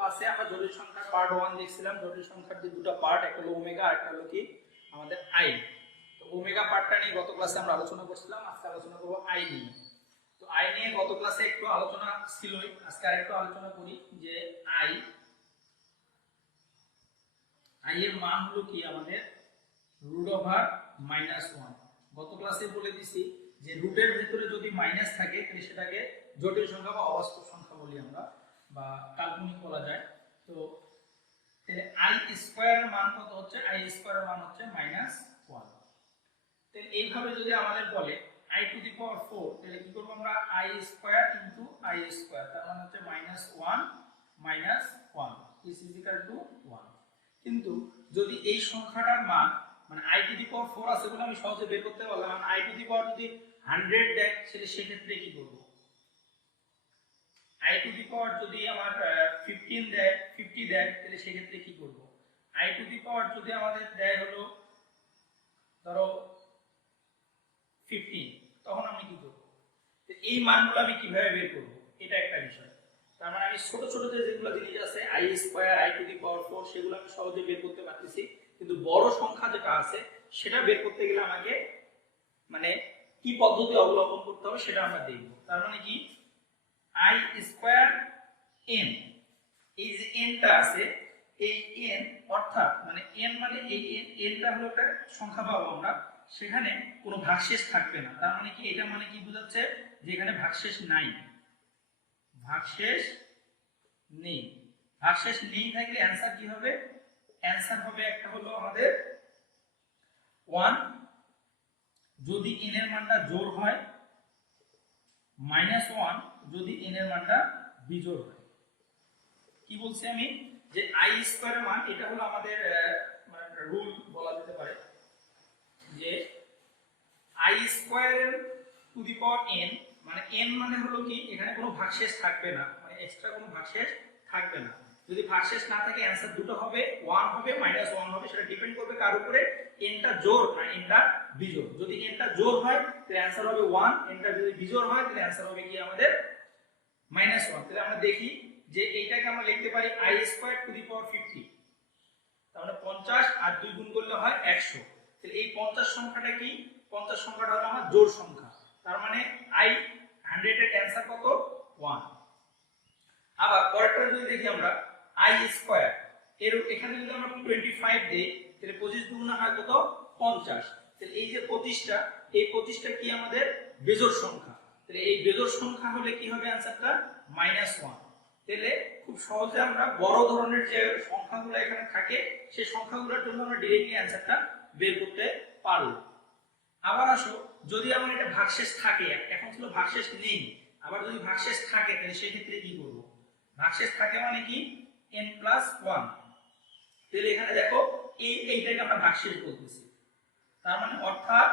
ক্লাসে আমরা জটিল সংখ্যার পার্ট 1 দেখছিলাম। জটিল সংখ্যার যে দুটো পার্ট, একটা হলো ওমেগা আর একটা হলো কি আমাদের আই। তো ওমেগা পার্টটা নিয়ে গত ক্লাসে আমরা আলোচনা করছিলাম, আজকে আলোচনা করব আই নিয়ে। তো আই নিয়ে গত ক্লাসে একটু আলোচনা ছিলই, আজকে আরেকটু আলোচনা করি যে আই এর মান হলো কি আমাদের √(-1). গত ক্লাসে বলে দিছি যে রুটের ভিতরে যদি মাইনাস থাকে তাহলে সেটাকে জটিল সংখ্যা বা অবাস্তব সংখ্যা বলি আমরা, বা কাল্পনিক বলা যায়। তো তাহলে আই স্কয়ারের মান কত হচ্ছে? আই স্কয়ারের মান হচ্ছে -1। তাহলে এইভাবে যদি আমাদের বলে i⁴, তাহলে কি করব আমরা? i square into i square, তার মানে হচ্ছে -1 -1 is equal to 1। কিন্তু যদি এই সংখ্যাটার মান মানে i⁴ আছে বলে আমি সহজে বের করতে পারলাম, আর i⁴ যদি 100 দেয় তাহলে সেক্ষেত্রে কি করব? i⁴ যদি আমার 15 দেয়, 50 দেয় তাহলে সেক্ষেত্রে কি করব? i⁴ যদি আমাদের দেয় হলো ধরো 15, তখন আমি কি করব? তো এই মানগুলো আমি কিভাবে বের করব, এটা একটা বিষয়। তার মানে আমি ছোট ছোট যেগুলো জিনিস আছে i স্কয়ার, i⁴ সেগুলো আমি সহজে বের করতে পারতেছি, কিন্তু বড় সংখ্যা যেটা আছে সেটা বের করতে গেলে আমাকে মানে কি পদ্ধতি অবলম্বন করতে হবে সেটা আমরা দেখব। তার মানে কি i স্কয়ার n, এই যে n টা আছে, এই n অর্থাৎ মানে n মানে এই n টা হলো একটা সংখ্যা পাবো আমরা, সেখানে কোনো ভাগশেষ থাকবে না। তার মানে কি এটা মানে কি বোঝাচ্ছে? যে এখানে ভাগশেষ নাই, ভাগশেষ নেই। ভাগশেষ নেই থাকলে অ্যানসার কি হবে? অ্যানসার হবে একটা হলো আমাদের 1 যদি n এর মানটা জোড় হয়, -1 যদি n এর মানটা বিজোড় হয়। কি বলছি আমি? যে i স্কয়ারের মান, এটা হলো আমাদের মানে রুল বলা যেতে পারে, যে i স্কয়ারের টু দি পাওয়ার n, মানে n মানে হলো কি এখানে কোনো ভাগশেষ থাকবে না, মানে এক্সট্রা কোনো ভাগশেষ থাকবে না। যদি ভাগশেষ না থাকে অ্যানসার দুটো হবে, 1 হবে -1 হবে, সেটা ডিপেন্ড করবে কার উপরে? n টা জোড় না n টা বিজোড়। যদি n টা জোড় হয় তাহলে অ্যানসার হবে 1, n টা যদি বিজোড় হয় তাহলে অ্যানসার হবে কি আমাদের -1। তাহলে আমরা দেখি যে এইটাকে আমরা লিখতে পারি i স্কয়ার টু দি পাওয়ার 50, তাহলে 50 আর 2 গুণ করলে হয় 100। তাহলে এই 50 সংখ্যাটা কি? 50 সংখ্যাটা হলো আমার জোড় সংখ্যা, তার মানে i 100 এর অ্যানসার কত? 1। আবার পরেরটা যদি দেখি আমরা i স্কয়ার, এর এখানে যদি আমরা 25 দেই তাহলে 25 দুগুণ হয় কত? 50। তাহলে এই যে 25টা, এই 25টা কি আমাদের বেজোড় সংখ্যা, তাহলে এই বেজোড় সংখ্যা হলে কি হবে অ্যানসারটা? -1। তাহলে খুব সহজে আমরা বড় ধরনের যে সংখ্যাগুলো এখানে থাকে সেই সংখ্যাগুলোর জন্য আমরা ডাইরেক্টলি অ্যানসারটা বের করতে পারব। আবার আসো, যদি আমার এটা ভাগশেষ থাকে, এখন ছিল ভাগশেষ নেই, আবার যদি ভাগশেষ থাকে তাহলে সেই ক্ষেত্রে কি করব? ভাগশেষ থাকে মানে কি n+1, তাহলে এখানে দেখো এইটাকে আমরা ভাগশেষ বলতেছি, তার মানে অর্থাৎ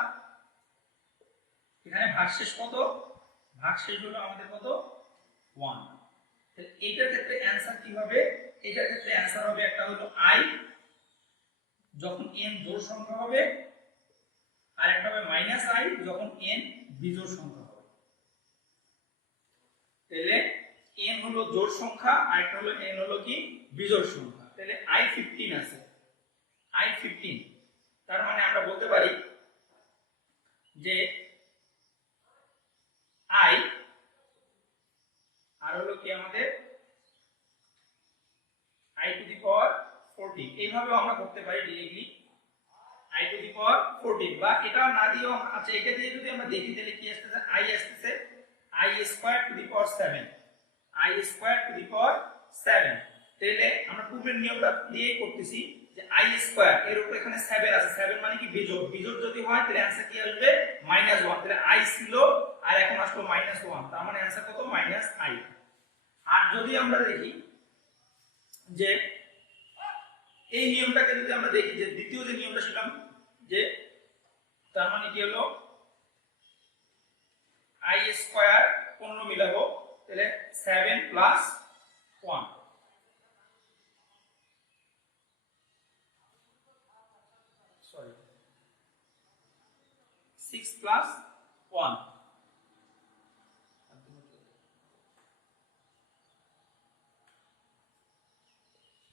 এখানে ভাগশেষ কত? ভাগশেষ হলো আমাদের কত? 1। তাহলে এইটার ক্ষেত্রে অ্যানসার কি হবে? এটার ক্ষেত্রে অ্যানসার হবে একটা হলো i যখন n জোড় সংখ্যা হবে, আর একটা হবে -i যখন n বিজোড় সংখ্যা হবে। তাহলে n হলো জোড় সংখ্যা আর একটা হলো n হলো কি বিজোড় সংখ্যা। তাহলে i15 আছে, i15, তার মানে আমরা বলতে পারি যে i আর হলো কি আমাদের i⁴, এইভাবে আমরা করতে পারি ডাইরেক্টলি i⁴, বা এটা না দিয়েও আচ্ছা এটা দিয়ে যদি আমরা দেখি তাহলে কি আসছে? i আসছে i square to the power 7, i square to the power 7। তাহলে আমরা পূর্বের নিয়মটা দিয়ে করতেছি যে i স্কয়ার এর উপর এখানে 7 আছে, 7 মানে কি বিজোড়, বিজোড় যদি হয় তাহলে অ্যানসার কি আসবে? -1। তাহলে i ছিল আর এখন আসলো -1, তার মানে অ্যানসার কত? -i। আর যদি আমরা দেখি যে এই নিয়মটাকে যদি আমরা দেখি, যে দ্বিতীয় যে নিয়মটা ছিলাম, যে তার মানে কি হলো i স্কয়ার 15 মিলাবো, তাহলে 7 + 1, সরি 6 + 1,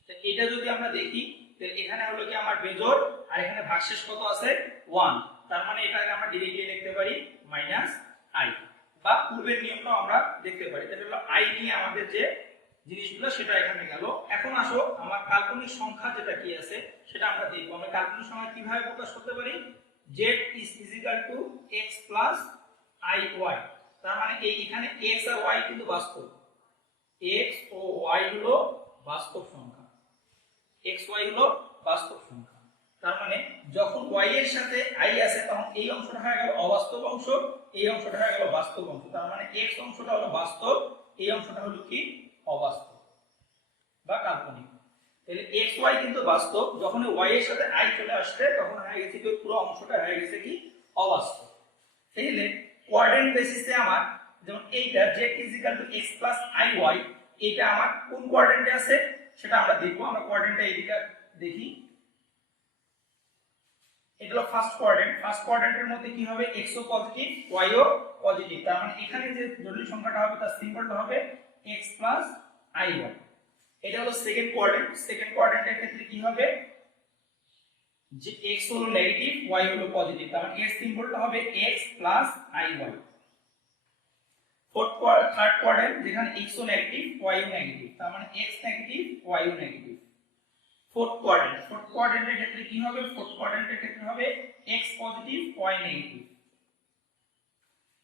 তো এটা যদি আমরা দেখি তাহলে এখানে হলো কি আমার বেজোড় আর এখানে ভাগশেষ কত আছে 1, তার মানে এটাকে আমরা ডিরেক্টলি লিখতে পারি -i, বা পূর্বের নিয়মটাও আমরা দেখতে পারি। এটা হলো i নিয়ে আমাদের যে জিনিসগুলো সেটা এখানে গেল। এখন আসো আমার কাল্পনিক সংখ্যা যেটা কি আছে সেটা আমরা দেখব। আমরা কাল্পনিক সংখ্যা কিভাবে প্রকাশ করতে পারি, z = x + iy, তার মানে এখানে x আর y কিন্তু বাস্তব, x ও y হলো বাস্তব সংখ্যা, x y হলো বাস্তব সংখ্যা। তার মানে যখন y এর সাথে i আছে তখন এই অংশটা হয়ে গেল অবাস্তব অংশ, এই অংশটা হয়ে গেল বাস্তব অংশ। তার মানে x অংশটা হলো বাস্তব, এই অংশটা হলো কি অবাস্তব বা কাল্পনিক। তাহলে x y কিন্তু বাস্তব, যখন y এর সাথে i চলে আসছে তখন হয়ে গেছে কি পুরো অংশটা হয়ে গেছে কি অবাস্তব। তাহলে কোঅর্ডিনেট বেসিসে আমার যেমন এইটা z = x + iy, এটা আমার কোন কোঅর্ডিনেটে আছে সেটা আমরা দেখব। আমরা কোঅর্ডিনেটটা এদিকে দেখি, এটা হলো ফার্স্ট কোঅর্ডিনেট। ফার্স্ট কোঅর্ডিনেটের মধ্যে কি হবে, x ও পজিটিভ y ও পজিটিভ, তার মানে এখানে যে জটিল সংখ্যাটা হবে তার সিম্বলটা হবে x + iy। এটা হলো সেকেন্ড কোঅর্ডিনেট। সেকেন্ড কোঅর্ডিনেটের ক্ষেত্রে কি হবে, যে x হলো নেগেটিভ y হলো পজিটিভ, তার মানে এর সিম্বলটা হবে x + iy। থার্ড কোঅর্ডিনেট যেখানে x ও নেগেটিভ y ও নেগেটিভ, তার মানে x নেগেটিভ y ও নেগেটিভ। ফোর্থ কোঅর্ডিনেটের ক্ষেত্রে কি হবে, ফোর্থ কোঅর্ডিনেটের ক্ষেত্রে হবে x পজিটিভ y নেগেটিভ।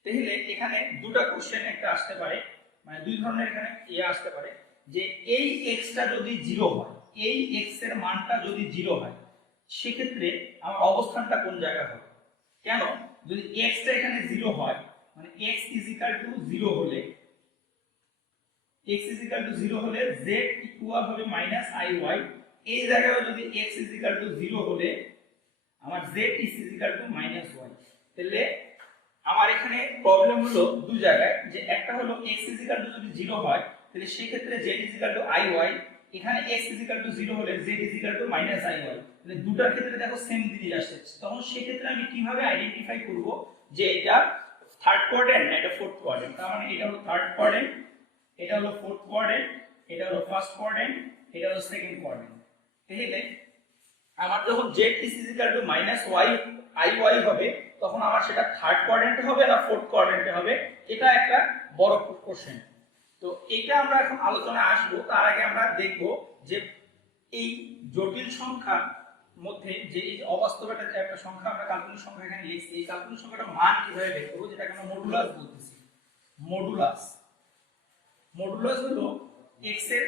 তাহলে এখানে দুটো কোশ্চেন একটা আসতে পারে, মানে দুই ধরনের এখানে আসতে পারে, যে এই x টা যদি 0 হয়, এই x এর মানটা যদি 0 হয় সেক্ষেত্রে আমার অবস্থানটা কোন জায়গায় হবে। কেন, যদি x টা এখানে 0 হয় মানে x = 0 হলে, x = 0 হলে z ইকুয়াল হবে -iy। এই জায়গায় যদি x = 0 হলে আমার z = -y। তাহলে আমার এখানে প্রবলেম হলো দুই জায়গায়, যে একটা হলো x = যদি 0 হয় তাহলে সেই ক্ষেত্রে z = iy, এখানে x = 0 হলে z = -iy। তাহলে দুটার ক্ষেত্রে দেখো সেম জিনিস আসছে, তখন সেই ক্ষেত্রে আমি কিভাবে আইডেন্টিফাই করব যে এটা থার্ড কোঅর্ডিনেট না এটা ফোর্থ কোঅর্ডিনেট। তার মানে এটা হলো থার্ড কোঅর্ডিনেট, এটা হলো ফোর্থ কোঅর্ডিনেট, এটা হলো ফার্স্ট কোঅর্ডিনেট, এটা হলো সেকেন্ড কোঅর্ডিনেট। তাহলে আমার যখন z -y iy হবে তখন আমার সেটা থার্ড কোঅর্ডিনেটে হবে না ফোর্থ কোঅর্ডিনেটে হবে, এটা একটা বড় কোশ্চেন। তো এটা আমরা এখন আলোচনায় আসবো, তার আগে আমরা দেখব যে এই জটিল সংখ্যার মধ্যে যে এই অবাস্তব একটা সংখ্যা আমরা কাল্পনিক সংখ্যা এখানে লিখছি, এই কাল্পনিক সংখ্যাটার মান কিভাবে বের করব, যেটাকে আমরা মডুলাস বলতেছি। মডুলাস হলো x এর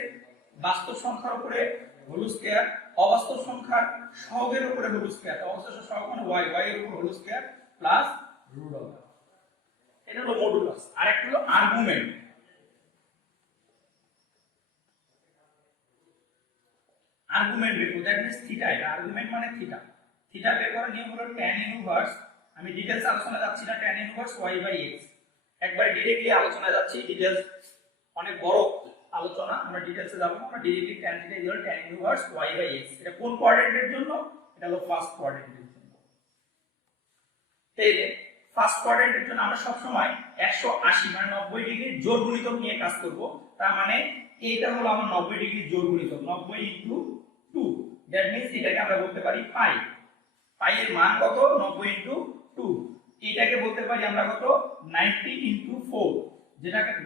বাস্তব সংখ্যার উপরে হোল স্কয়ার, অবাস্তব সংখ্যার সহগের উপরে হোল স্কয়ার, অবাস্তব সহগ মানে y এর উপর হোল স্কয়ার প্লাস √, এটা হলো মডুলাস। আর একটা হলো আর্গুমেন্ট। আর্গুমেন্ট বের করব, দ্যাট মিন্স থিটা। এটা আর্গুমেন্ট মানে থিটা। থিটা বের করার নিয়ম হলো tan ইনভার্স, আমি ডিটেইলস আলোচনা যাচ্ছি না, tan ইনভার্স y/x। একবার ডাইরেক্টলি আলোচনা যাচ্ছি, ডিটেইলস অনেক বড় আলোচনা, আমরা ডিটেইলসে যাব না, আমরা directly tan theta = tan inverse y/x। এটা কোন কোঅর্ডিনেটের জন্য, এটা হলো ফার্স্ট কোঅর্ডিনেটের জন্য। তাইলে ফার্স্ট কোঅর্ডিনেটের জন্য আমরা সব সময় 180 মানে 90 ডিগ্রি জোড় গুণিতক নিয়ে কাজ করব। তার মানে এইটা হলো আমার 90 ডিগ্রি জোড় গুণিতক, 90 * 2, দ্যাট মিন্স এটাকে আমরা বলতে পারি পাই। পাই এর মান কত, 90 * 2। এটাকে বলতে পারি আমরা কত, 90 * 4,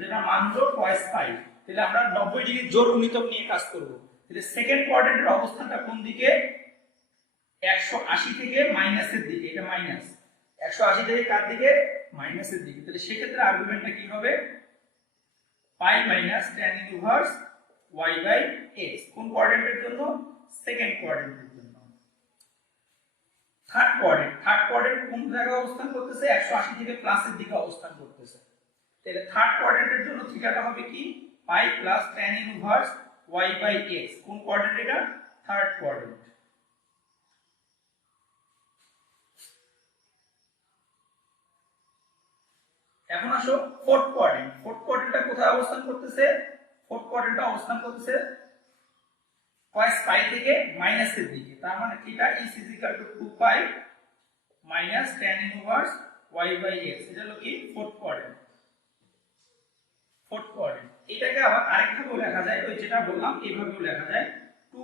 যেটা মান হলো টুয়াইস পাই। তাহলে আমরা 90 ডিগ্রি জোড় গুণিতক নিয়ে কাজ করব। তাহলে সেকেন্ড কোঅর্ডিনেটের অবস্থানটা কোন দিকে, 180 থেকে মাইনাসের দিকে, এটা মাইনাস 180 থেকে কার দিকে, মাইনাসের দিকে। তাহলে সেক্ষেত্রে আর্গুমেন্টটা কি হবে, পাই মাইনাস tan ইনভার্স y/x। কোন কোঅর্ডিনেটের জন্য, সেকেন্ড কোঅর্ডিনেটের জন্য। থার্ড কোঅর্ডিনেট কোন জায়গায় অবস্থান করতেছে, 180 থেকে প্লাসের দিকে অবস্থান করতেছে। তাহলে থার্ড কোঅর্ডিনেটের জন্য থিটাটা হবে কি, পাই প্লাস tan ইনভার্স y/x। কোন কোঅর্ডিনেট এটা, থার্ড কোঅর্ডিনেট। এখন আসো ফোর্থ কোঅর্ডিনেট। ফোর্থ কোঅর্ডিনেটটা কোথায় অবস্থান করতেছে, ফোর্থ কোঅর্ডিনেটটা অবস্থান করতেছে cos পাই থেকে মাইনাসের দিকে। তার মানে theta is = 2 pi minus tan inverse y/x। এটা হলো কি ফোর্থ কোঅর্ডিনেট। এটাকে আবার আরেকভাবে লেখা যায়, ওই যেটা বললাম এইভাবেও লেখা যায়, 2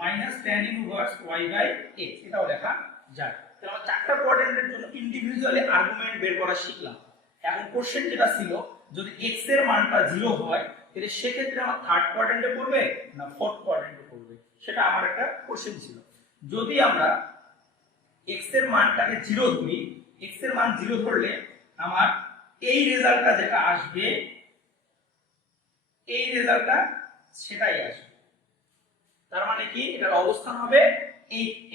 minus tan inverse y by x, এটাও লেখা যায়। তাহলে আমরা চারটা কোয়াড্রেন্টের জন্য ইন্ডিভিজুয়ালি আর্গুমেন্ট বের করা শিখলাম। এখন কোশ্চেন যেটা ছিল, যদি x এর মানটা 0 হয় তাহলে সেক্ষেত্রে আমার থার্ড কোয়াড্রেন্টে পড়বে না ফোর্থ কোয়াড্রেন্টে পড়বে, সেটা আমার একটা কোশ্চেন ছিল। যদি আমরা x এর মানটাকে 0 ধরি, x এর মান 0 ধরলে আমার এই রেজাল্টটা যেটা আসবে, এই রেজাল্টটা সেটাই আসবে। তার মানে কি, এটার অবস্থান হবে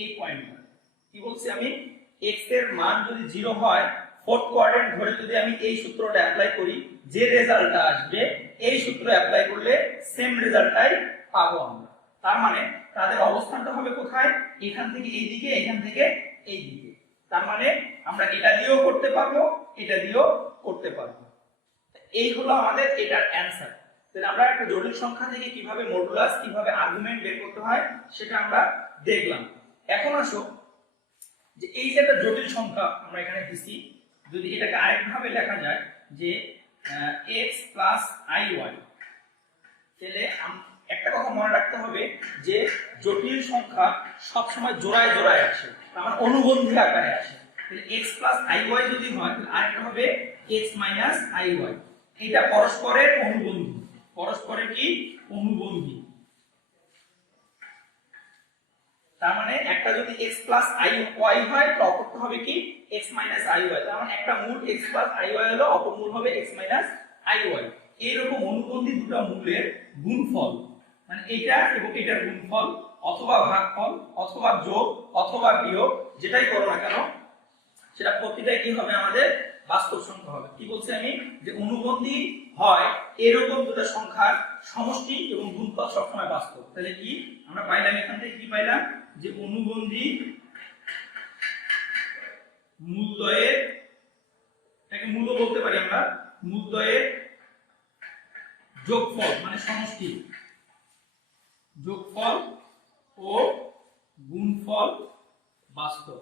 এই পয়েন্টটা। কি বলছি আমি, x এর মান যদি 0 হয়, ফোর্থ কোয়াড্রেন্ট ধরে যদি আমি এই সূত্রটা অ্যাপ্লাই করি, যে রেজাল্টটা আসবে এই সূত্র অ্যাপ্লাই করলে সেম রেজাল্টটাই পাবো আমরা। তার মানে তাদের অবস্থানটা হবে কোথায়, এখান থেকে এই দিকে, এখান থেকে এই দিকে। তার মানে আমরা এটা দিয়েও করতে পারবো, এটা দিয়েও করতে পারবো। এই হলো আমাদের এটার অ্যানসার। তাহলে আমরা একটা জটিল সংখ্যা থেকে কিভাবে মডুলাস, কিভাবে আর্গুমেন্ট বের করতে হয় সেটা আমরা দেখলাম। এখন আসো যে এই যে একটা জটিল সংখ্যা আমরা এখানে দিছি, যদি এটাকে আরেকভাবে লেখা যায় যে x প্লাস iy, তাহলে একটা কথা মনে রাখতে হবে যে জটিল সংখ্যা সবসময় জোড়ায় জোড়ায় আসে, মানে অনুবন্ধী আকারে আসে। তাহলে x প্লাস iy যদি হয়, তাহলে আরেকটা হবে x মাইনাস iy। এটা পরস্পরের অনুবন্ধী, পরস্পরের কি অনুবন্ধী। তার মানে একটা যদি x প্লাস iy হয় তো অপরটা হবে কি x মাইনাস iy। তার মানে একটা মূল x প্লাস iy হলো, অপর মূল হবে x মাইনাস iy। এইরকম অনুবন্ধী দুটো মূলের গুণফল, মানে এটা এবং এটার গুণফল অথবা ভাগফল অথবা যোগ অথবা বিয়োগ, যেটাই করো না কেন সেটা প্রতিটাই কি হবে, আমাদের বাস্তব সংখ্যা হবে। কি বলছি আমি, যে অনুবন্ধী হয় এরকম দুটো সংখ্যার সমষ্টি এবং গুণফল সবসময় বাস্তব। তাহলে কি আমরা পাইলাম, এখান থেকে কি পাইলাম, যে অনুবন্ধী মূলদ্বয়ের, এটাকে মূলও বলতে পারি আমরা, মূলদ্বয়ের যোগফল মানে সমষ্টি, যোগফল ও গুণফল বাস্তব।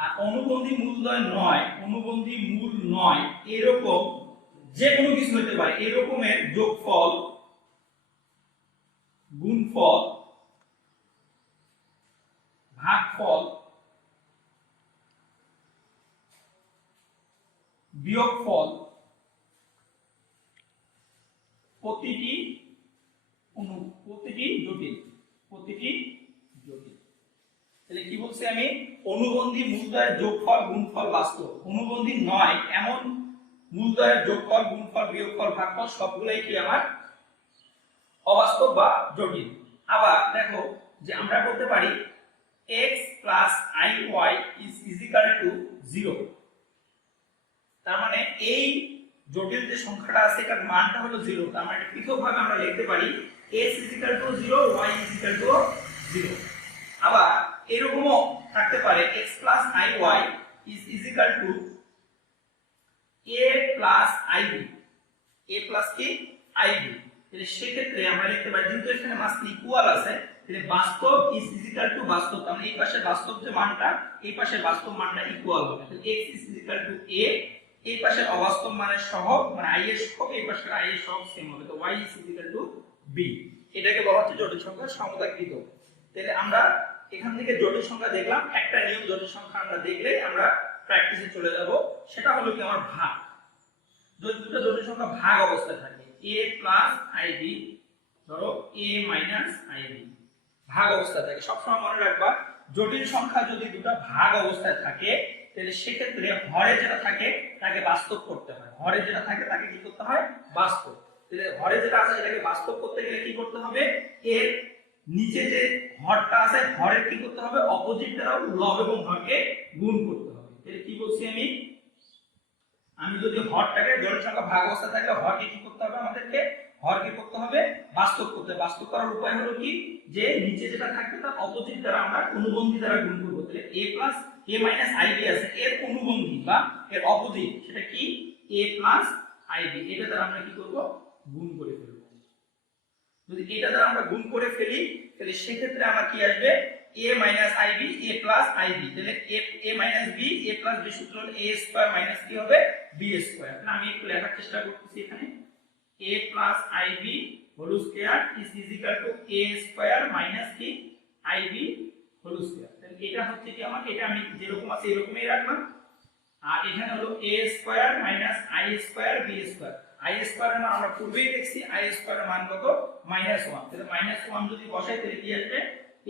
আর অনুবন্ধী মূলদ্বয় নয়, অনুবন্ধী মূল নয় এরকম যে কোনো কিছু হতে পারে, এরকমের যোগফল, গুণফল, ভাগফল, বিয়োগফল প্রতিটি জটিল, প্রতিটি জটিল। তাহলে কি বলছি আমি, অনুবন্ধী মূলদ্বয়ের যোগফল গুণফল বাস্তব, অনুবন্ধী নয় এমন মূলদ্বয়ের যোগফল গুণফল বিয়োগফল ভাগফল সবগুলাই কি আমার অবাস্তব বা জটিল। আবার দেখো যে আমরা বলতে পারি x plus iy is equal to 0। তার মানে এই জটিল যে সংখ্যাটা আছে এটার মানটা হলো 0। তার মানে পৃথকভাবে আমরা লিখতে পারি x is equal to 0, y is equal to 0। আবার এরকমও থাকতে পারে x plus iy is equal to a plus ib, a plus কি ib। তাহলে সেক্ষেত্রে আমরা লিখতে পারি, যেহেতু এখানে মাসটি ইকুয়াল আছে, তাহলে বাস্তব ইজ ইকুয়াল টু বাস্তব, মানে এই পাশের বাস্তব যে মানটা এই পাশের বাস্তব মানটা ইকুয়াল হবে। তাহলে x is equal to a, এই পাশের অবাস্তব মানের সহগ মানে i এর সহগ, এই পাশের i এর সহগ সেম হবে। তো y is equal to b, এটাকে বলা হচ্ছে জটিল সংখ্যার সমতাকৃত। তাহলে আমরা এখান থেকে জটিল সংখ্যা দেখলাম, একটা নিয়ম জটিল সংখ্যা আমরা দেখলে আমরা প্র্যাকটিসে চলে যাব, সেটা হলো কি আমার ভাগ। যদি দুটো জটিল সংখ্যা ভাগ অবস্থায় থাকে, a প্লাস ib, ধরো a মাইনাস ib ভাগ অবস্থায় থাকে, সবসময় মনে রাখবা জটিল সংখ্যা যদি দুটো ভাগ অবস্থায় থাকে তাহলে সেক্ষেত্রে হরে যেটা থাকে তাকে বাস্তব করতে হয়, হরে যেটা থাকে তাকে কি করতে হয়, বাস্তব। তাহলে হরে যেটা আছে সেটাকে বাস্তব করতে গেলে কি করতে হবে, এর নিচে যে হরটা আছে হরের কি করতে হবে, অপোজিট দ্বারা লব এবং হরকে গুণ করতে হবে। তাহলে কি বলছি আমি যদি হরটাকে জটিল সংখ্যা ভাগ অবস্থায় থাকলে হরকে কি করতে হবে, আমাদেরকে হরকে করতে হবে বাস্তব করতে। বাস্তব করার উপায় হলো কি, যে নিচে যেটা থাকবে তার অপোজিট দ্বারা আমরা অনুবন্ধী দ্বারা গুণ করব। তাহলে a plus a minus ib আছে, এর অনুবন্ধী বা এর অপোজিট সেটা কি a প্লাস ib, এটা দ্বারা আমরা কি করব, গুণ করে ফেলব। যদি এটা দ্বারা আমরা গুণ করে ফেলি তাহলে সেক্ষেত্রে আমার কি আসবে, a minus ib, a plus ib। তাহলে a minus b, a plus b সূত্র হলো a স্কয়ার মাইনাস কি হবে, b স্কয়ার। আমি একটু লেখার চেষ্টা করতেছি এখানে। a plus ib whole square is equal to a square minus কি ib whole square। তাহলে এটা হচ্ছে কি আমার, এটা আমি যেরকম আছে এরকমই রাখলাম। আর এখানে হলো a square minus i square b square. i square এর মান আমরা পূর্বেই দেখছি, i স্কয়ার এর মান কত -1। তাহলে -1 যদি বসাই তাহলে কি আসবে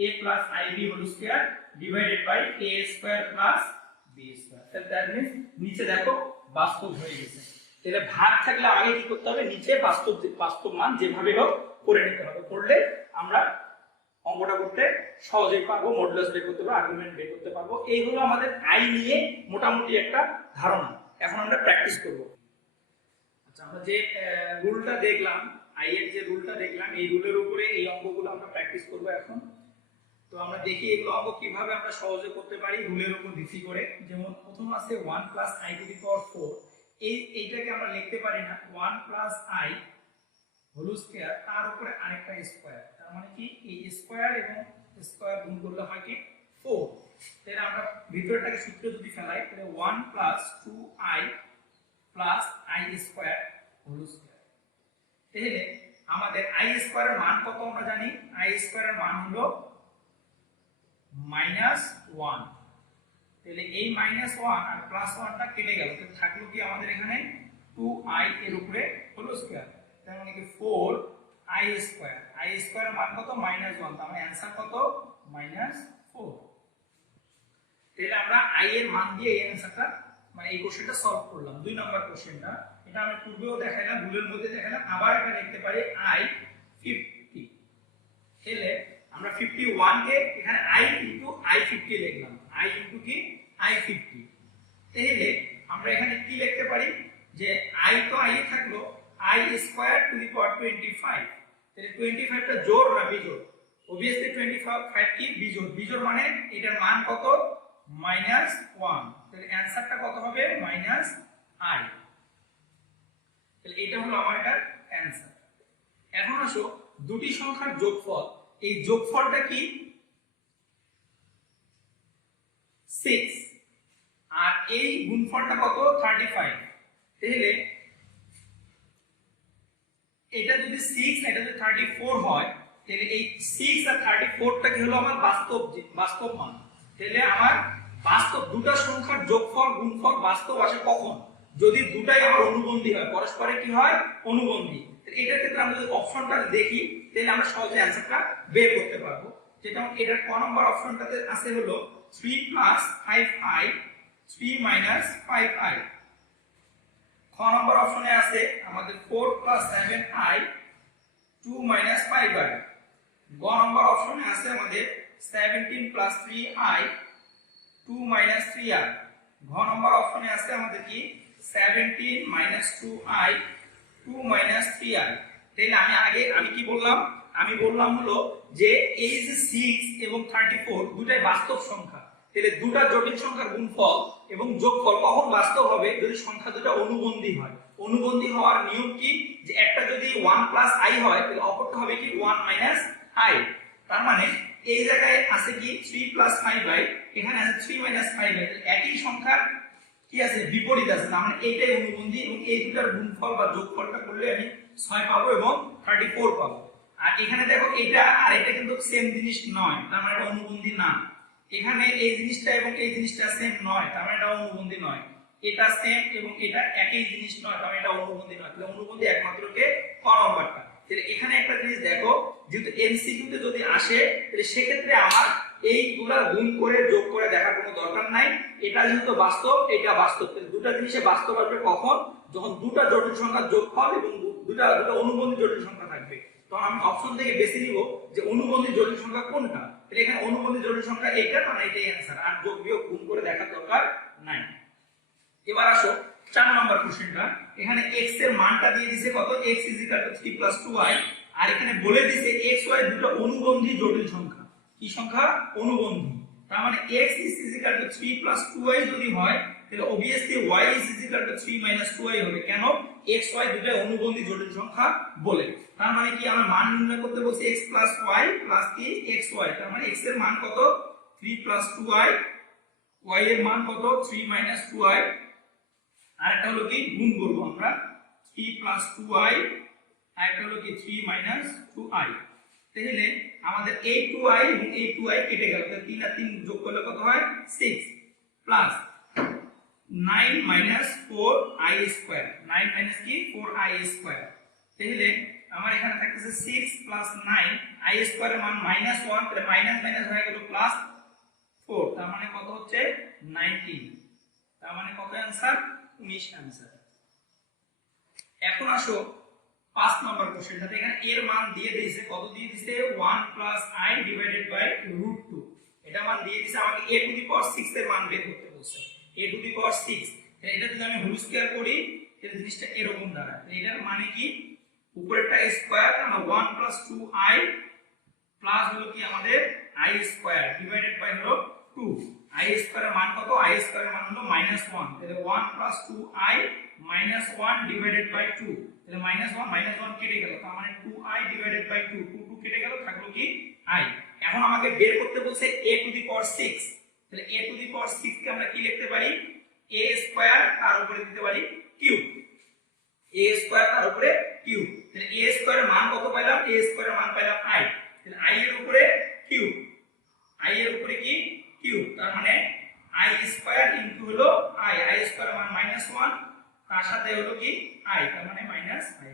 a plus ib whole square divided by a square plus b square। তাহলে দ্যাট মিন্স নিচে দেখো বাস্তব হয়ে গেছে। তাহলে ভাগ থাকলে আগে কি করতে হবে, নিচে বাস্তব মান যেভাবে হোক করে নিতে হবে। করলে আমরা অঙ্কটা করতে সহজেই পারবো, মডুলাস বের করতে পারবো, আর্গুমেন্ট বের করতে পারবো। এই হলো আমাদের আই নিয়ে মোটামুটি একটা ধারণা। এখন আমরা প্র্যাকটিস করব। আচ্ছা, আমরা যে রুলটা দেখলাম, আই এর যে রুলটা দেখলাম, এই রুলের উপরে এই অঙ্কগুলো আমরা প্র্যাকটিস করব এখন। তো আমরা দেখি এগুলো অঙ্ক কিভাবে আমরা সহজে করতে পারি রুলের উপর ভিত্তি করে। যেমন প্রথম আছে 1 প্লাস i টু দি পাওয়ার 4। এইটাকে আমরা লিখতে পারি না 1 প্লাস i হোল স্কয়ার, তার উপরে আরেকটা স্কয়ার। তার মানে কি এই স্কয়ার এবং স্কয়ার গুণ করলে হয় কি 4। তাহলে আমরা ভিতরটাকে সূত্র যদি ফেলাই তাহলে 1 plus 2i plus i square whole square. তাহলে আমাদের i স্কয়ারের মান কত আমরা জানি, i স্কয়ারের মান হলো -1। তাহলে এই -1 আর +1টা কেটে গেল, তো থাকলো কি আমাদের এখানে 2i এর উপরে হোল স্কয়ার। তার মানে কি 4i স্কয়ার। i স্কয়ারের মান কত -1, তার মানে आंसर কত -4। তাহলে আমরা i এর মান দিয়ে এই आंसरটা মানে এই কোশ্চেনটা সলভ করলাম। 2 নম্বর কোশ্চেনটা, এটা আমি পূর্বেও দেখাইলাম, ভুলের মধ্যে দেখাইলাম, আবার এটা লিখতে পারি i 50। তাহলে আমরা 51 কে এখানে i ইনটু i 50 লিখলাম, i ইনটু কি i 50। তাহলে আমরা এখানে কি লিখতে পারি যে i তো i এ থাকলো i স্কয়ার টু দি পাওয়ার 25। তাহলে 25 টা জোড় না বিজোড়? obviously 25 কি বিজোড়। বিজোড় মানে এটার মান কত -1। তাহলে आंसरটা কত হবে -i। তাহলে এটা হলো আমার এটার आंसर। এখন আসো দুটি সংখ্যার যোগফল, এই যোগফলটা কি 6 আর এই গুণফলটা কত 35। তাহলে এটা যদি 6 এটা যদি 34 হয়, তাহলে এই 6 আর 34 টা কি হলো আমার বাস্তব মান। তাহলে আমার বাস্তব দুটো সংখ্যার যোগফল গুণফল বাস্তব আসে কখন, যদি দুটাই আমার অনুবন্ধী হয়, পরস্পরে কি হয় অনুবন্ধী। এটার ক্ষেত্রে আমরা যদি অপশনটা দেখি তাহলে আমরা সহজে आंसरটা বের করতে পারবো। যেটা এটার ক নম্বর অপশনটাতে আছে হলো 3 প্লাস 5i 3 মাইনাস 5i। খ নম্বর অপশনে আছে আমাদের 4 প্লাস 7i 2 মাইনাস 5i। গ নম্বর অপশনে আছে আমাদের 17 প্লাস 3i 2 মাইনাস 3i। ঘ নম্বর অপশনে আছে আমাদের কি 17 মাইনাস 2i 2 মাইনাস 3i। তাহলে আমি কি বললাম, আমি বললাম হলো যে এই যে 6 এবং 34 দুটাই বাস্তব সংখ্যা। তাহলে দুটো জটিল সংখ্যার গুণফল এবং যোগফল কখন বাস্তব হবে, যদি সংখ্যা দুটো অনুবন্ধী হয়। অনুবন্ধী হওয়ার নিয়ম কি, যে একটা যদি 1 প্লাস i হয় তাহলে অপরটা হবে কি 1 মাইনাস i। তার মানে এই জায়গায় আছে কি 3 প্লাস 5i, এখানে আছে 3 মাইনাস 5i। একই সংখ্যার কি আছে বিপরীত আছে, তার মানে এইটাই অনুবন্ধী এবং এই দুটার গুণফল বা যোগফলটা করলে আমি 6 পাবো এবং 34 পাবো। আর এখানে দেখো এটা আর এটা কিন্তু সেম জিনিস নয়, তার মানে এটা অনুবন্ধী না। এখানে এই জিনিসটা এবং এই জিনিসটা সেম নয়, তার মানে এটা অনুবন্ধী নয়। এটা সেম এবং এটা একই জিনিস নয়, তার মানে এটা অনুবন্ধী নয়। তাহলে অনুবন্ধী একমাত্র কে ক নম্বরটা। তাহলে এখানে একটা জিনিস দেখো, যেহেতু এমসিকিউ তে যদি আসে তাহলে সেক্ষেত্রে আমার এইগুলা গুণ করে যোগ করে দেখার কোনো দরকার নাই। এটা যেহেতু বাস্তব, এটা বাস্তব। তাহলে দুটো জিনিসে বাস্তব আসবে কখন, যখন দুটো জটিল সংখ্যার যোগফল এবং দুটো অনুবন্ধী জটিল সংখ্যা থাকবে। তখন আমি অপশন থেকে বেছে নিব যে অনুবন্ধী জটিল সংখ্যা কোনটা। তাহলে এখানে অনুবন্ধী জটিল সংখ্যা এইটা, মানে এটাই आंसर, আর যোগ বিয়োগ গুণ করে দেখার দরকার নাই। এবার আসো 4 নম্বর কোশ্চেনটা। এখানে x এর মানটা দিয়ে দিয়েছে কত, x 3 2i, আর এখানে বলে দিয়েছে x y দুটো অনুবন্ধী জটিল সংখ্যা। কি সংখ্যা অনুবন্ধী। তার মানে x 3 2i যদি হয় তাহলে obviously y 3 2i হবে। কেন, x y দুটো অনুবন্ধী জটিল সংখ্যা বলে। তার মানে কি আমরা মান নির্ণয় করতে বলছি x y কি xy। তার মানে x এর মান কত 3 2i, y এর মান কত 3 2i। আর একটা হলো কি গুণ করব আমরা 3 2i আরেকটা হলো কি 3 2i। তাহলে আমাদের এই 2i এবং এই 2i কেটে গেল, তাহলে 3 আর 3 যোগ করলে কত হয় 6 প্লাস 9 4i স্কয়ার, 9 মাইনাস কি 4i স্কয়ার। তাহলে আমার এখানে থাকতেছে 6 প্লাস 9 i স্কয়ারের মান -1, তাহলে মাইনাস মাইনাস হয়ে গেল প্লাস 4, তার মানে কত হচ্ছে 19। তার মানে কত आंसर 19 आंसर। এখন আসো 5 নম্বর কোশ্চেনটাতে, এখানে এর মান দিয়ে দিয়েছে, কত দিয়ে দিয়েছে 1 i ডিভাইডেড বাই √2। এটা মান দিয়ে দিয়েছে আমাকে a টু দি পাওয়ার 6 এর মান বের করতে বলছে, a টু দি পাওয়ার 6। তাহলে এটা যদি আমি হোল স্কয়ার করি তাহলে জিনিসটা এরকম দাঁড়ায়। এটার মানে কি উপরেরটা স্কয়ার, মানে 1 2i প্লাস হলো কি আমাদের i স্কয়ার ডিভাইডেড বাই হলো 2। i স্কয়ারের মান কত, i স্কয়ারের মান হলো -1, তাহলে 1 2i -1 ডিভাইডেড বাই 2, তাহলে -1 কেটে গেল, তার মানে 2i ডিভাইডেড বাই 2, 2 কেটে গেল, থাকলো কি i। এখন আমাকে বের করতে বলছে a টু দি পাওয়ার 6, তাহলে a টু দি পাওয়ার 6 কে আমরা কি লিখতে পারি, a স্কয়ার তার উপরে দিতে পারি কিউব, a স্কয়ার তার উপরে কিউব। তাহলে a স্কয়ারের মান কত পাইলাম, a স্কয়ারের মান পাইলাম i, তাহলে i এর উপরে কিউব, i এর উপরে কি কিউব, তার মানে i স্কয়ার ইনটু হলো i স্কয়ারের মান -1, তার সাথে হলো কি i, তার মানে -i आंसर।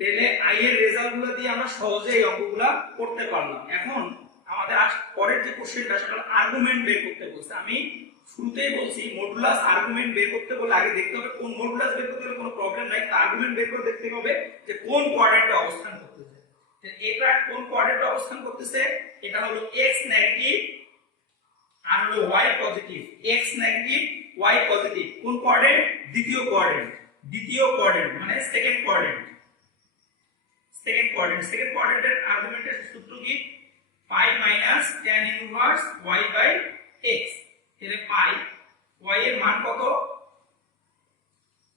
তাহলে i এর রেজাল্টগুলো দিয়ে আমরা সহজেই অঙ্কগুলো করতে পারলাম। এখন আমাদের পরের যে কোশ্চেনটা সেটা হলো আর্গুমেন্ট বের করতে বলছে। আমি শুরুতেই বলছি মডুলাস আর্গুমেন্ট বের করতে বলে আগে দেখতে হবে কোন মডুলাস বের করতে হলে কোনো প্রবলেম নাই, আর্গুমেন্ট বের করে দেখতে হবে যে কোন কোয়াড্রেন্টে অবস্থান করতেছে। এটা কোন কোয়াড্রেন্টে অবস্থান করতেছে, এটা হলো x নেগেটিভ আর হলো y positive, x negative y positive. কোন কোয়াড্রেন্ট, দ্বিতীয় কোয়াড্রেন্ট মানে সেকেন্ড কোয়াড্রেন্ট। সেকেন্ড কোয়াড্রেন্টের আর্গুমেন্টের সূত্র কি pi minus tan inverse y by x। তাহলে পাই y এর মান কত,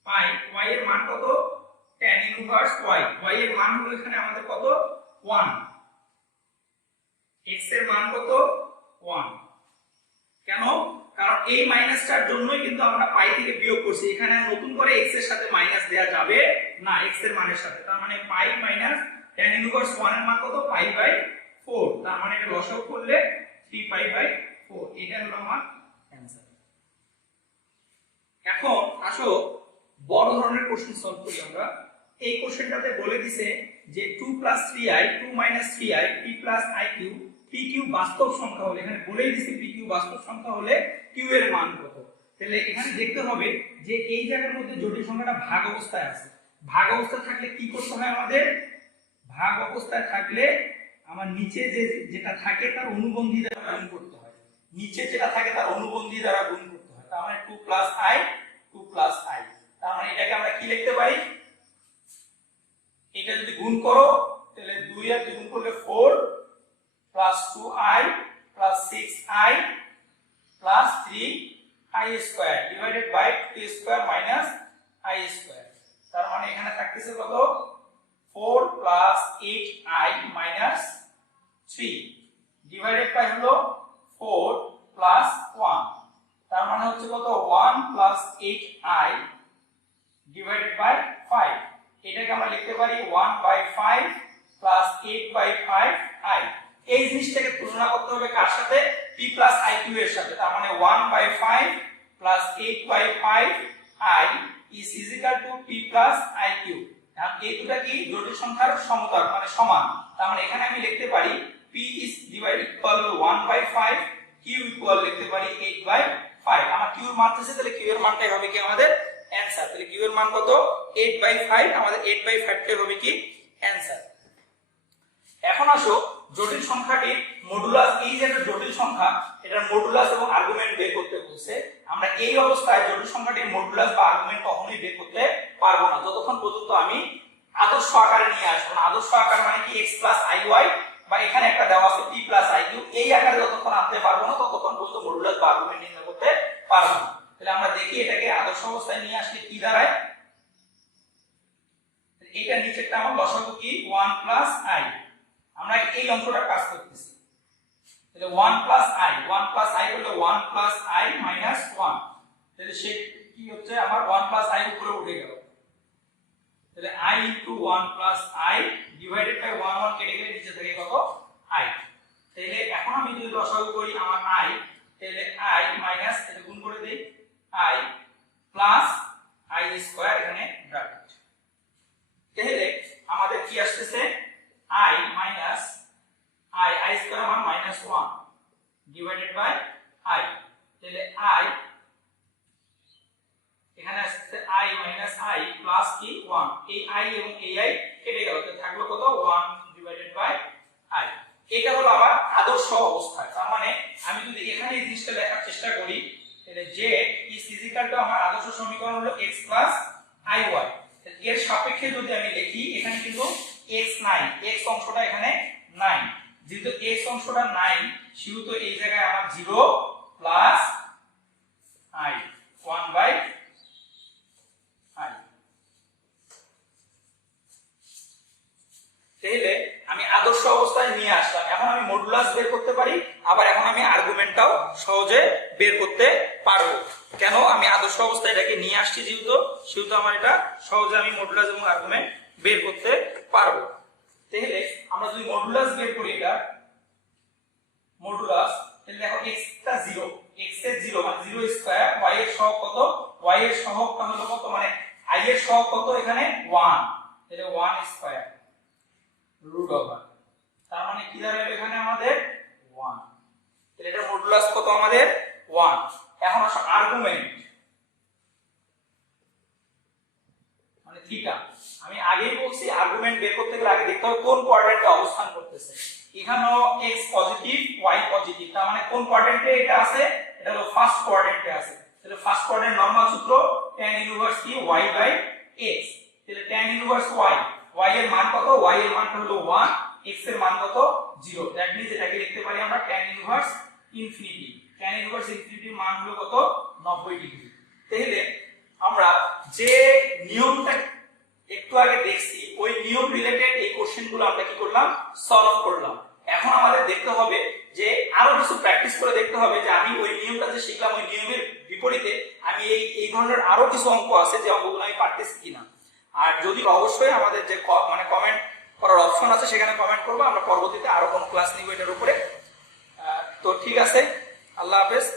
পাই y এর মান কত tan ইনভার্স y এর মান হলো এখানে আমাদের কত 1, x এর মান কত 1। কেন, কারণ এই মাইনাসটার জন্যই কিন্তু আমরা পাই থেকে বিয়োগ করছি, এখানে নতুন করে x এর সাথে মাইনাস দেয়া যাবে না x এর মানের সাথে। তার মানে পাই মাইনাস tan ইনভার্স 1 এর মান কত পাই বাই 4, তার মানে এটা লসাগু করলে 3 পাই বাই 4, এটা হলো আমার आंसर। এখন আসো বড় ধরনের কোশ্চেন সলভ করি আমরা। এই কোশ্চেনটাতে বলে দিছে যে 2 3i 2 3i p iq, pq বাস্তব সংখ্যা হলে, এখানে বলেই দিছে pq বাস্তব সংখ্যা হলে q এর মান কত। তাহলে এখানে দেখতে হবে যে এই জায়গার মধ্যে জটিল সংখ্যাটা ভাগ অবস্থায় আছে, ভাগ অবস্থায় থাকলে কি করতে হয় আমাদের, ভাগ অবস্থায় থাকলে আমার নিচে যেটা থাকে তার অনুবন্ধী দ্বারা গুণ করতে হয়, নিচে যেটা থাকে তার অনুবন্ধী দ্বারা গুণ করতে হয়। তার মানে 2 i, তার মানে এটাকে আমরা কি লিখতে পারি, এটা যদি গুণ করো তাহলে 2 আর 2 গুণ করলে 4 plus 2i plus 6i plus 3i square divided by 2 square minus i square. তার মানে এখানে থাকতেছে কত 4 plus 8i minus 3 divided by হলো 4 প্লাস 1, তার মানে হচ্ছে কত 1 প্লাস 8i ডিভাইডেড বাই 5। এটাকে আমরা লিখতে পারি 1 বাই 5 প্লাস 8 বাই 5i। এই জিনিসটাকে তুলনা করতে হবে কার সাথে, p প্লাস iq এর সাথে। তার মানে 1 by 5 plus 8 by 5i is equal to p plus iq। এখন এই দুটো কি জটিল সংখ্যার সমতা মানে সমান, তার মানে এখানে আমি লিখতে পারি p is divided equal to 1 by 5, q equal লিখতে পারি 8 by 5। আমার q এর মান আছে, তাহলে q এর মানটাই হবে কি আমাদের आंसर। তাহলে q এর মান কত 8 by 5, আমাদের 8 by 5 টাই হবে কি आंसर। এখন আসো জটিল সংখ্যাটির মডুলাস, এই যে একটা জটিল সংখ্যা এটার মডুলাস এবং আর্গুমেন্ট বের করতে বলছে। আমরা এই অবস্থায় জটিল সংখ্যাটির মডুলাস বা আর্গুমেন্ট কখনোই বের করতে পারবো না যতক্ষণ পর্যন্ত আমি আদর্শ আকারে নিয়ে আসবো না। আদর্শ আকার মানে কি x প্লাস iy বা এখানে একটা দেওয়া আছে p প্লাস iq, এই আকারে যতক্ষণ আনতে পারবো না ততক্ষণ পর্যন্ত মডুলাস বা আর্গুমেন্ট নির্ণয় করতে পারবো না। তাহলে আমরা দেখি এটাকে আদর্শ অবস্থায় নিয়ে আসলে কি দাঁড়ায়। এটা নিচেরটা আমার লসাগু কি 1 প্লাস i, আমরা এই অংশটা কাজ করতেছি। তাহলে 1 প্লাস i হলো 1 প্লাস i মাইনাস 1, তাহলে সে কি হচ্ছে আমার 1 প্লাস i উপরে উঠে গেল। Into 1 plus i divided by 1 1 কেটে গেলে নিচে থাকে কত আই। তাহলে এখন আমি যদি লসাগু করি আমার আই, তাহলে আই মাইনাস এটা গুণ করে দেই আই প্লাস আই স্কয়ার এখানে ব্র্যাকেট। তাহলে আমাদের কি আসছে আই মাইনাস আই স্কয়ার আমার মাইনাস 1 ডিভাইডেড বাই আই। তাহলে আই এখানে আসছে আই মাইনাস আই প্লাস কি 1, এই আই এবং এই আই কেটে গেল, তো থাকলো কত 1 ডিভাইডেড বাই আই। এটা হলো আমার আদর্শ অবস্থা। তার মানে আমি যদি এখানে এই জিনিসটা লেখার চেষ্টা করি, তাহলে z is equal to আমার আদর্শ সমীকরণ হলো x প্লাস iy। এর সাপেক্ষে যদি আমি লিখি, এখানে কিন্তু x নাই, x অংশটা এখানে নাই, যেহেতু x অংশটা নাই সেহেতু এই জায়গায় আমার 0 প্লাস i 1 বাই i। তাহলে আমি আদর্শ অবস্থায় নিয়ে আসলাম। এখন আমি মডুলাস বের করতে পারি, আবার এখন আমি আর্গুমেন্টটাও সহজে বের করতে পারবো। কেন আমি আদর্শ অবস্থায় এটাকে নিয়ে আসছি, যেহেতু আমার এটা সহজে আমি মডুলাস এবং আর্গুমেন্ট বের করতে পারবো। তাহলে আমরা যদি মডুলাস বের করি, এটা মডুলাস, তাহলে দেখো x টা 0, x এর 0 মানে 0 স্কয়ার, y এর সহগ কত, y এর সহগটা হলো কত মানে i এর সহগ কত এখানে 1, তাহলে 1 স্কয়ার রুট ওভার, তার মানে কি দাঁড়াবে এখানে আমাদের 1। তাহলে এটার মডুলাস কত আমাদের 1। এখন আসো আর্গুমেন্ট মানে থিটা। আমি আগেই বলছি আর্গুমেন্ট বের করতে গেলে আগে দেখতে হবে কোন কোয়াড্রেন্টে অবস্থান করতেছে। এখানেও x পজিটিভ y পজিটিভ, তার মানে কোন কোয়াড্রেন্টে এটা আছে, এটা হলো ফার্স্ট কোয়াড্রেন্টে আছে। তাহলে ফার্স্ট কোয়াড্রেন্ট নরমাল সূত্র tan ইনভার্স কি y বাই x। তাহলে tan ইনভার্স y, y এর মান কত, y এর মানটা হলো 1, x এর মান কত 0। দ্যাট মিন্স এটাকে লিখতে পারি আমরা tan inverse infinity. tan inverse ইনফিনিটির মান হলো কত 90 ডিগ্রি। তাহলে আমরা যে নিয়মটা একটু আগে দেখছি ওই নিয়ম রিলেটেড এই কোশ্চেনগুলো আমরা কি করলাম, সলভ করলাম। এখন আমাদের দেখতে হবে যে আরো কিছু প্র্যাকটিস করে দেখতে হবে যে আমি ওই নিয়মটা যে শিখলাম ওই নিয়মের বিপরীতে আমি এই ধরনের আরো কিছু অঙ্ক আছে যে অঙ্কগুলো আমি পারতেছি কিনা। আর যদি অবশ্যই আমাদের যে মানে কমেন্ট করার অপশন আছে সেখানে কমেন্ট করবো, আমরা পরবর্তীতে আরো কোন ক্লাস নিব এটার উপরে। তো ঠিক আছে, আল্লাহ হাফেজ।